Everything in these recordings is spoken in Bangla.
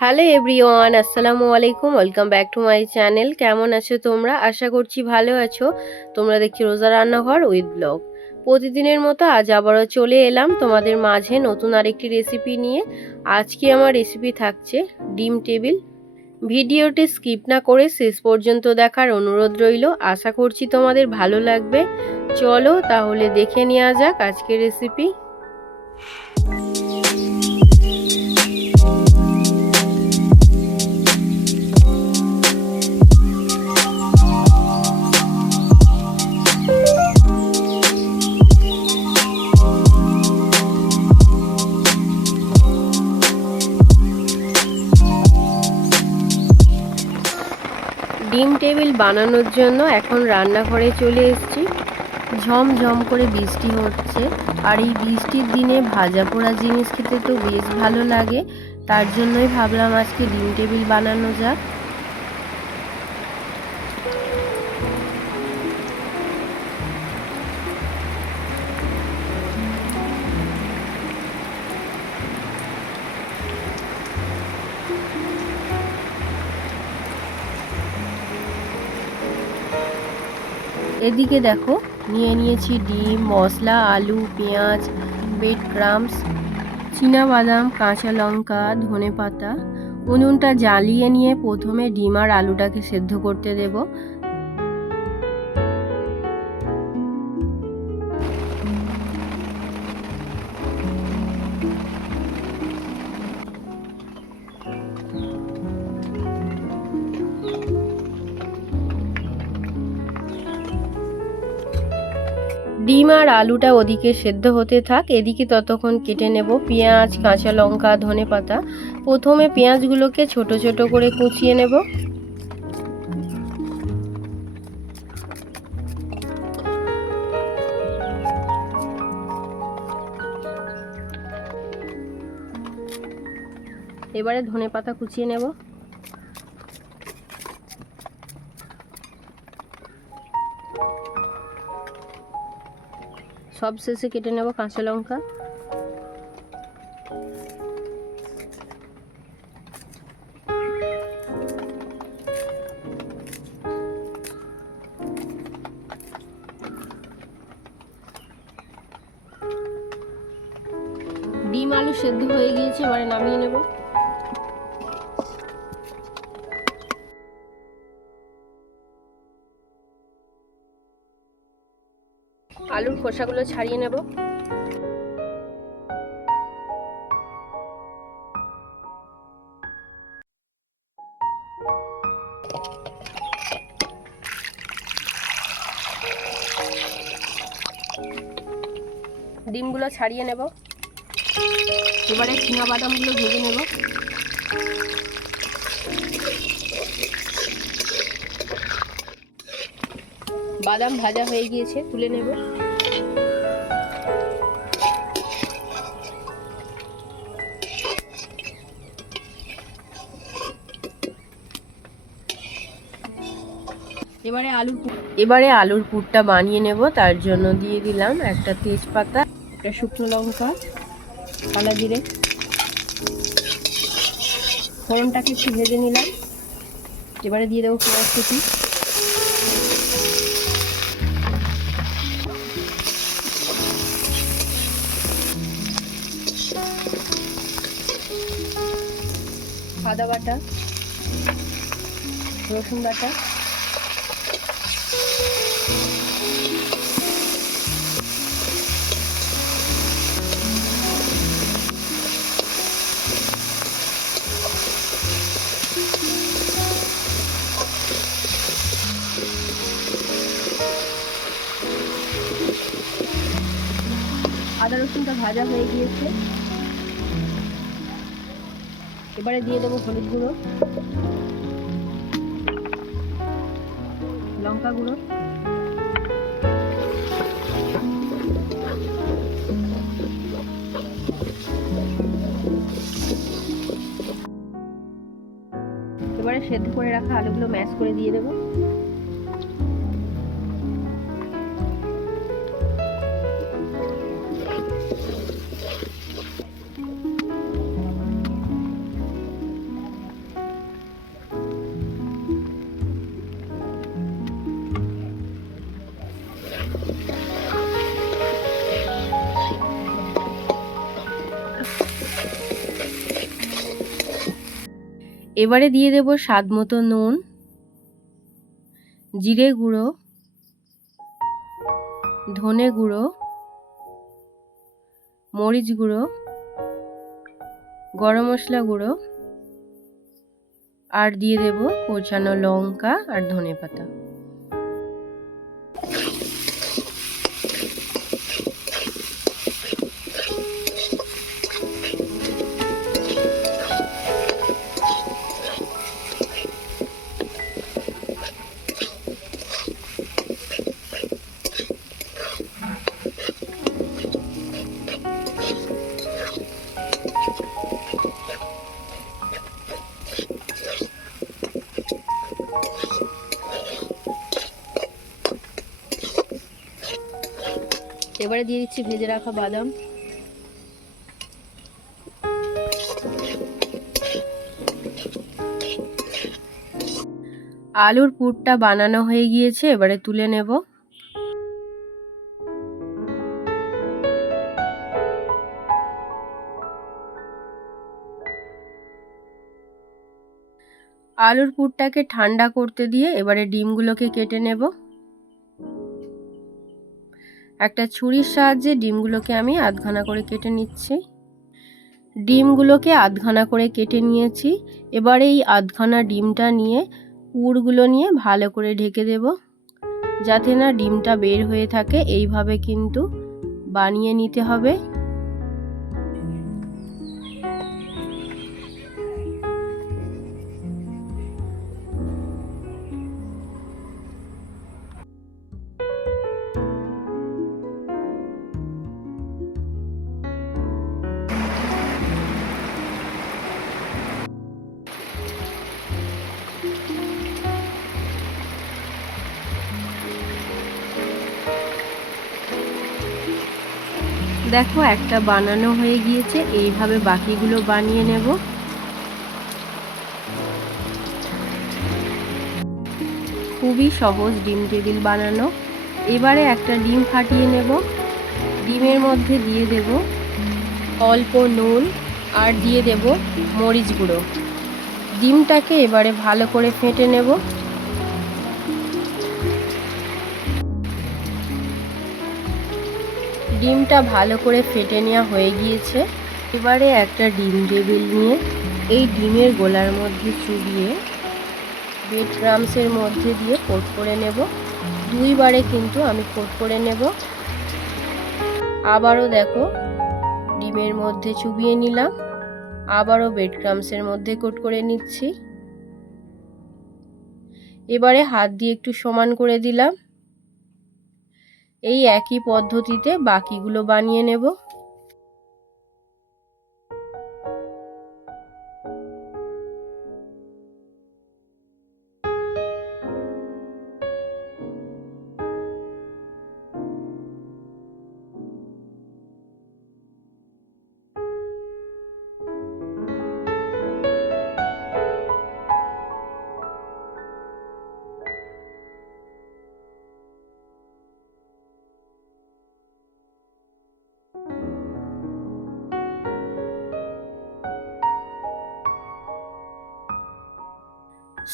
হ্যালো এভরিওয়ান, আসসালামু আলাইকুম। Welcome back to my channel. কেমন আছো তোমরা? আশা করছি ভালো আছো। তোমরা দেখছি রোজা রান্নাঘর উইথ ব্লগ। প্রতিদিনের মতো আজ আবারও চলে এলাম তোমাদের মাঝে নতুন আরেকটি রেসিপি নিয়ে। আজকে আমার রেসিপি থাকছে ডিম টেবিল। ভিডিওটি স্কিপ না করে শেষ পর্যন্ত দেখার অনুরোধ রইল। আশা করছি তোমাদের ভালো লাগবে। চলো তাহলে দেখে নেওয়া যাক আজকের রেসিপি। ডিম টেবিল বানানোর জন্য এখন রান্নাঘরে চলে এসেছি। ঝমঝম করে বৃষ্টি হচ্ছে, আর এই বৃষ্টির দিনে ভাজা পোড়া জিনিস খেতে তো বেশ ভালো লাগে। তার জন্যই ভাবলাম আজকে ডিম টেবিল বানানো যাক। এদিকে দেখো, নিয়ে নিয়েছি ডিম, মশলা, আলু, পেঁয়াজ, ব্রেড ক্রাম্বস, বাদাম, কাঁচা লঙ্কা, ধনেপাতা। উনুনটা জ্বালিয়ে নিয়ে প্রথমে ডিম আর আলুটাকে সেদ্ধ করতে দেব। ডিম আর আলুটা ওদিকে সেদ্ধ হতে থাক, এদিকে ততক্ষণ কেটে নেব পেঁয়াজ, কাঁচা লঙ্কা, ধনেপাতা। প্রথমে পেঁয়াজগুলোকে ছোট ছোট করে কুচিয়ে নেব। এবারে ধনেপাতা কুচিয়ে নেব। সব শেষে কেটে নেব কাঁচা লঙ্কা। ডিম আলু সেদ্ধ হয়ে গিয়েছে, এবারে নামিয়ে নেব। আলুর খোসাগুলো ছাড়িয়ে নেব। ডিমগুলো ছাড়িয়ে নেব। এবারে বাদামগুলো ভেজে নেব। বাদাম ভাজা হয়ে গিয়েছে, তুলে নেব। এবারে আলুর পুরটা বানিয়ে নেব। তার জন্য দিয়ে দিলাম একটা তেজপাতা, একটা শুকনো লঙ্কা, কালো জিরে। ফোড়নটাকে একটু ভেজে নিলাম। এবারে দিয়ে দেবো পেঁয়াজ কুচি, আদা বাটা, রসুন বাটা, আদা রসুনটা ভাজা হয়ে গিয়েছে। এবারে দিয়ে দেবো হলুদ গুঁড়ো, লঙ্কা গুঁড়ো, এবারে সেদ্ধ করে রাখা আলুগুলো ম্যাশ করে দিয়ে দেবো। এবারে দিয়ে দেব স্বাদ মতো নুন, জিরে গুঁড়ো, ধনে গুঁড়ো, মরিচ গুঁড়ো, গরম মশলা গুঁড়ো আর দিয়ে দেব কোচানো লঙ্কা আর ধনেপাতা। এবারে দিয়ে দিচ্ছি ভেজে রাখা বাদাম, আলুর পুরটা বানানো হয়ে গিয়েছে, এবারে তুলে নেব। আলুর পুরটাকে ঠান্ডা করতে দিয়ে এবারে ডিমগুলোকে কেটে নেব। একটা ছুরির সাহায্যে ডিমগুলোকে আমি আধখানা করে কেটে নিচ্ছি। ডিমগুলোকে আধখানা করে কেটে নিয়েছি। এবারে এই আধখানা ডিমটা নিয়ে পুরগুলো নিয়ে ভালো করে ঢেকে দেব, যাতে না ডিমটা বের হয়ে থাকে। এইভাবে কিন্তু বানিয়ে নিতে হবে। দেখো একটা বানানো হয়ে গিয়েছে, এইভাবে বাকিগুলো বানিয়ে নেব। খুবই সহজ ডিম টেবিল বানানো। এবারে একটা ডিম ফাটিয়ে নেব। ডিমের মধ্যে দিয়ে দেব অল্প নুন আর দিয়ে দেব মরিচ গুঁড়ো। ডিমটাকে এবারে ভালো করে ফেটে নেব। ডিমটা ভালো করে ফেটে নেওয়া হয়ে গিয়েছে। এবারে একটা ডিম টেবিল নিয়ে এই ডিমের গোলার মধ্যে চুবিয়ে ব্রেড ক্রাম্বসের মধ্যে দিয়ে কোট করে নেব। দুইবারে কিন্তু আমি কোট করে নেব। আবারও দেখো ডিমের মধ্যে চুবিয়ে নিলাম, আবারও ব্রেড ক্রাম্বসের মধ্যে কোট করে নিচ্ছি। এবারে হাত দিয়ে একটু সমান করে দিলাম। এই একই পদ্ধতিতে বাকিগুলো বানিয়ে নেব।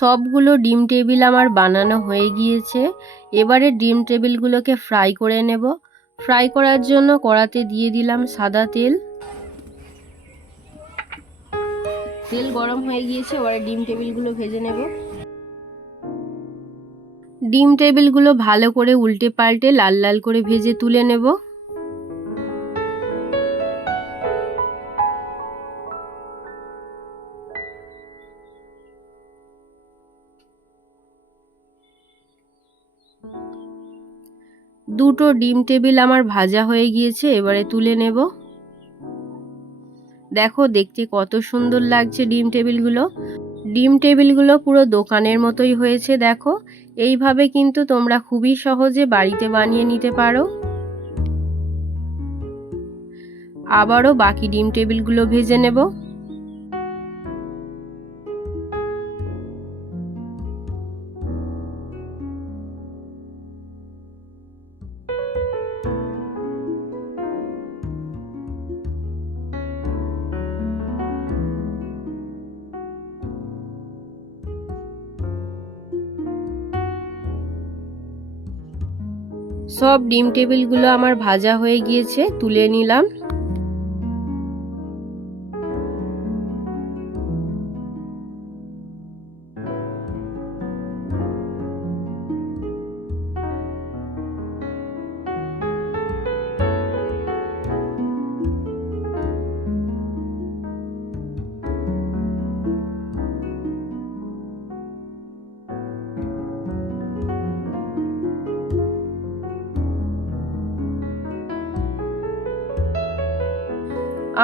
সবগুলো ডিম টেবিল আমার বানানো হয়ে গিয়েছে। এবারে ডিম টেবিলগুলোকে ফ্রাই করে নেব। ফ্রাই করার জন্য কড়াতে দিয়ে দিলাম সাদা তেল। তেল গরম হয়ে গিয়েছে, এবারে ডিম টেবিলগুলো ভেজে নেব। ডিম টেবিলগুলো ভালো করে উল্টে পাল্টে লাল লাল করে ভেজে তুলে নেব। দুটো ডিম টেবিল আমার ভাজা হয়ে গিয়েছে, এবারে তুলে নেব। দেখো দেখতে কত সুন্দর লাগছে ডিম টেবিলগুলো। ডিম টেবিলগুলো পুরো দোকানের মতোই হয়েছে। দেখো এইভাবে কিন্তু তোমরা খুবই সহজে বাড়িতে বানিয়ে নিতে পারো। আবারও বাকি ডিম টেবিলগুলো ভেজে নেব। সব ডিম টেবিলগুলো আমার ভাজা হয়ে গিয়েছে, তুলে নিলাম।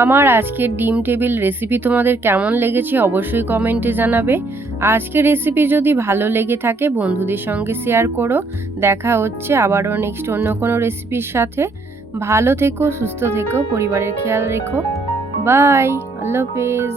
আমার আজকের ডিম টেবিল রেসিপি তোমাদের কেমন লেগেছে অবশ্যই কমেন্টে জানাবে। আজকের রেসিপি যদি ভালো লেগে থাকে বন্ধুদের সঙ্গে শেয়ার করো। দেখা হচ্ছে আবারও নেক্সট অন্য কোনো রেসিপির সাথে। ভালো থেকো, সুস্থ থেকো, পরিবারের খেয়াল রেখো। বাই, আল্লাহ হাফেজ।